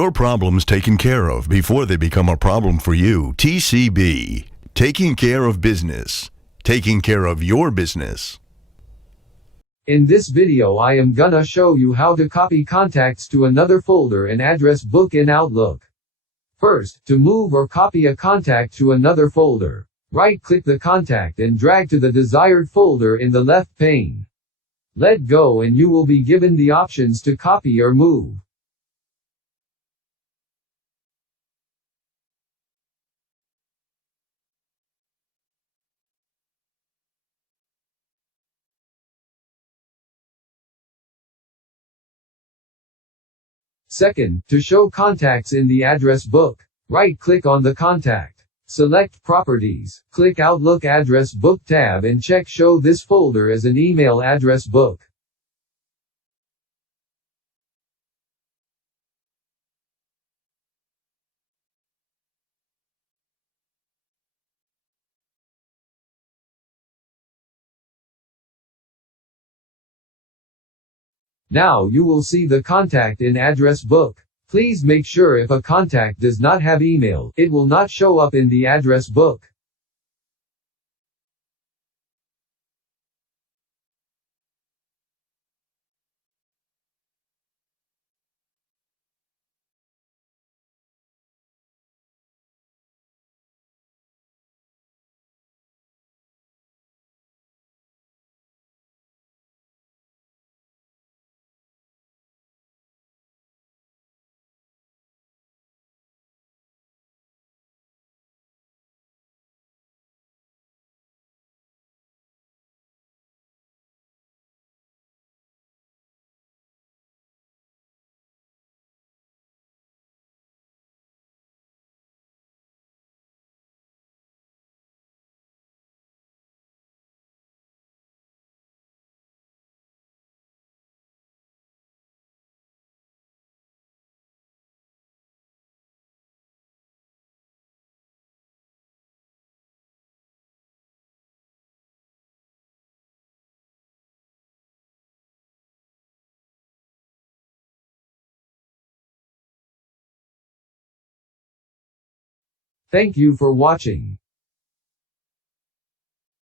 your problems taken care of before they become a problem for you. TCB. Taking care of business. Taking care of your business. In this video I am gonna show you how to copy contacts to another folder in address book in Outlook. First, to move or copy a contact to another folder, right-click the contact and drag to the desired folder in the left pane. Let go and you will be given the options to copy or move. Second, to show contacts in the address book, right-click on the contact. Select Properties, click Outlook Address Book tab and check Show this folder as an email address book. Now you will see the contact in address book. Please make sure if a contact does not have email, it will not show up in the address book. Thank you for watching.